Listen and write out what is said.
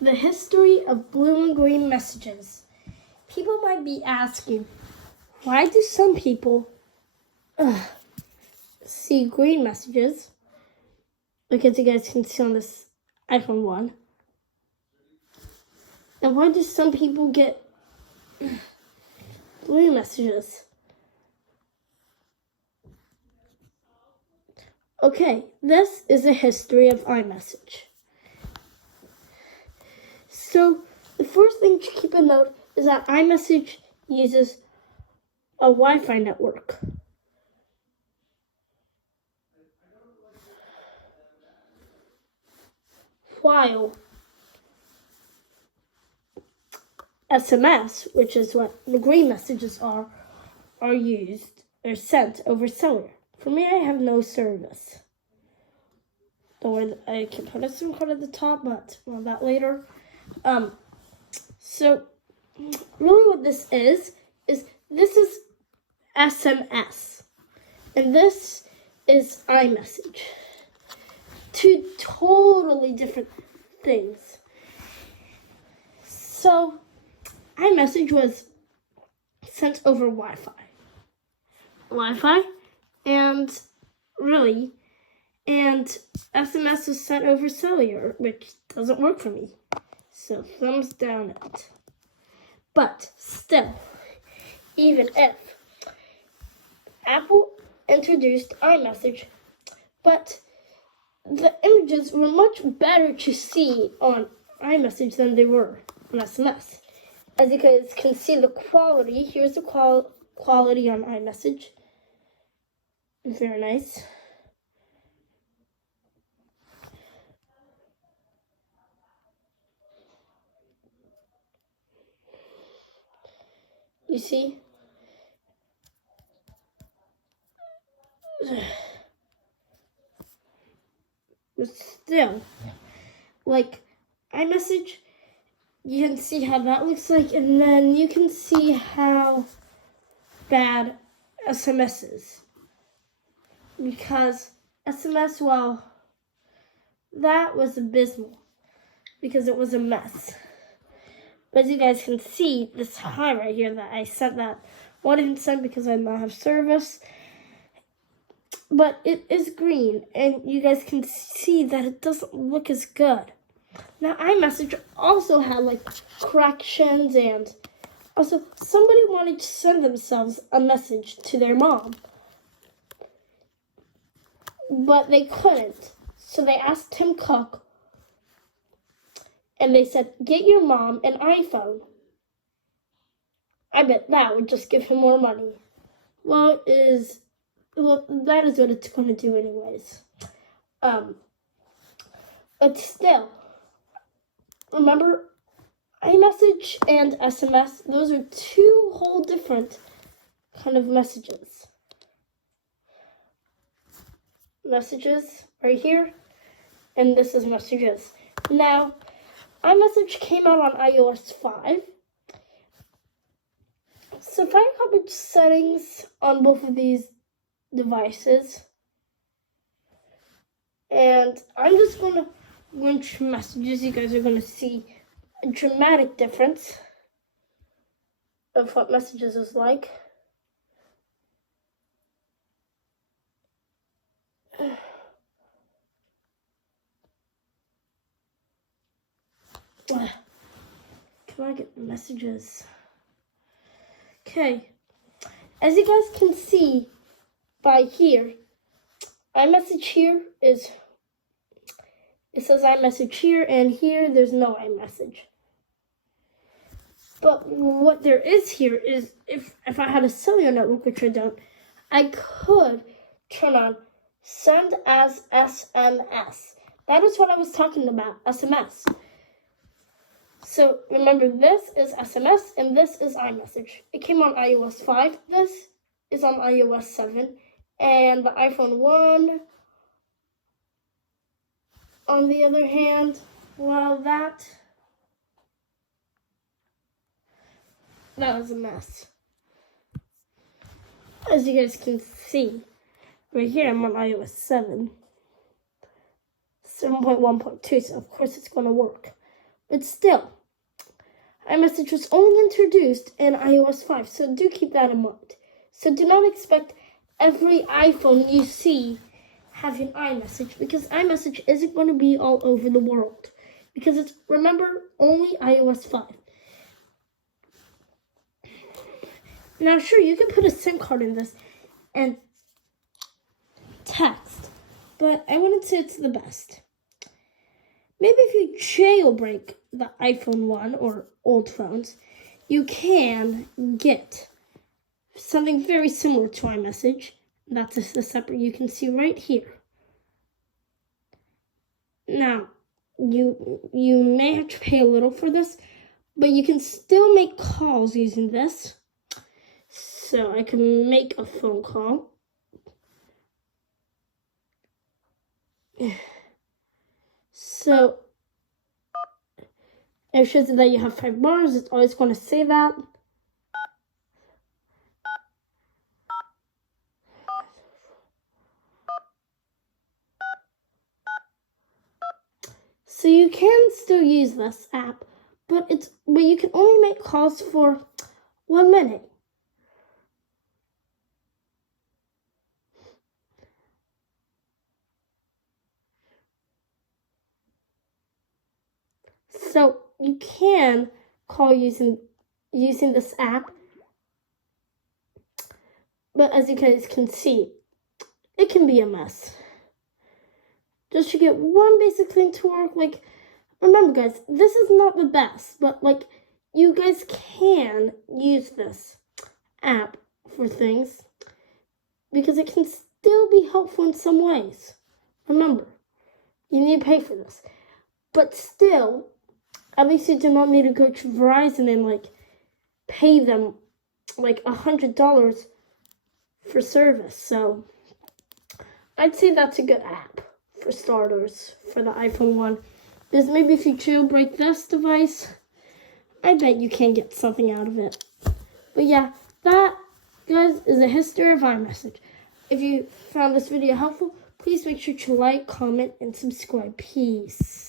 The history of blue and green messages. People might be asking, why do some people see green messages? Because you guys can see on this iPhone 1. And why do some people get blue messages? Okay, this is a history of iMessage. So the first thing to keep a note is that iMessage uses a Wi-Fi network. While SMS, which is what the green messages are used or sent over cellular. For me, I have no service. Don't worry, I can put a SIM card at the top, but more on that later. So really what this is this is SMS. And this is iMessage. Two totally different things. So iMessage was sent over Wi-Fi, and SMS was sent over cellular, which doesn't work for me. So thumbs down it. But still, even if Apple introduced iMessage, but the images were much better to see on iMessage than they were on SMS. As you guys can see the quality, here's the quality on iMessage. Very nice. You see? But still, like iMessage, you can see how that looks like, and then you can see how bad SMS is. Because SMS, well, that was abysmal because it was a mess. But as you guys can see, this hi right here that I sent that one didn't send because I did not have service. But it is green, and you guys can see that it doesn't look as good. Now, iMessage also had like corrections, and also somebody wanted to send themselves a message to their mom, but they couldn't. So they asked Tim Cook, and they said, get your mom an iPhone. I bet that would just give him more money. Well, that is what it's going to do anyways. But still, remember, iMessage and SMS, those are two whole different kind of messages. Messages right here, and this is messages. Now, iMessage came out on iOS 5. So find settings on both of these devices. And I'm just going to go into messages. You guys are going to see a dramatic difference of what messages is like. Can I get messages? Okay. As you guys can see by here, iMessage here it says iMessage here, and here there's no iMessage. But what there is here is if I had a cellular network, which I don't, I could turn on send as SMS. That is what I was talking about, SMS. So remember, this is SMS and this is iMessage. It came on iOS 5. This is on iOS 7. And the iPhone 1, on the other hand, well, that was a mess. As you guys can see, right here I'm on iOS 7. 7.1.2, so of course it's going to work. But still, iMessage was only introduced in iOS 5, so do keep that in mind. So do not expect every iPhone you see having iMessage, because iMessage isn't going to be all over the world. Because it's, remember, only iOS 5. Now, sure, you can put a SIM card in this and text, but I wouldn't say it's the best. Maybe if you jailbreak the iPhone 1 or old phones, you can get something very similar to iMessage. That's a separate, you can see right here. Now, you may have to pay a little for this, but you can still make calls using this. So I can make a phone call. So it shows that you have 5 bars. It's always going to say that. So you can still use this app, but you can only make calls for 1 minute. So you can call using this app, but as you guys can see, it can be a mess. Just to get one basic thing to work, like, remember guys, this is not the best, but like, you guys can use this app for things because it can still be helpful in some ways. Remember, you need to pay for this, but still, at least you do not need to go to Verizon and like pay them like $100 for service. So I'd say that's a good app for starters for the iPhone 1. Because maybe if you jailbreak this device, I bet you can get something out of it. But yeah, that, guys, is a history of iMessage. If you found this video helpful, please make sure to like, comment, and subscribe. Peace.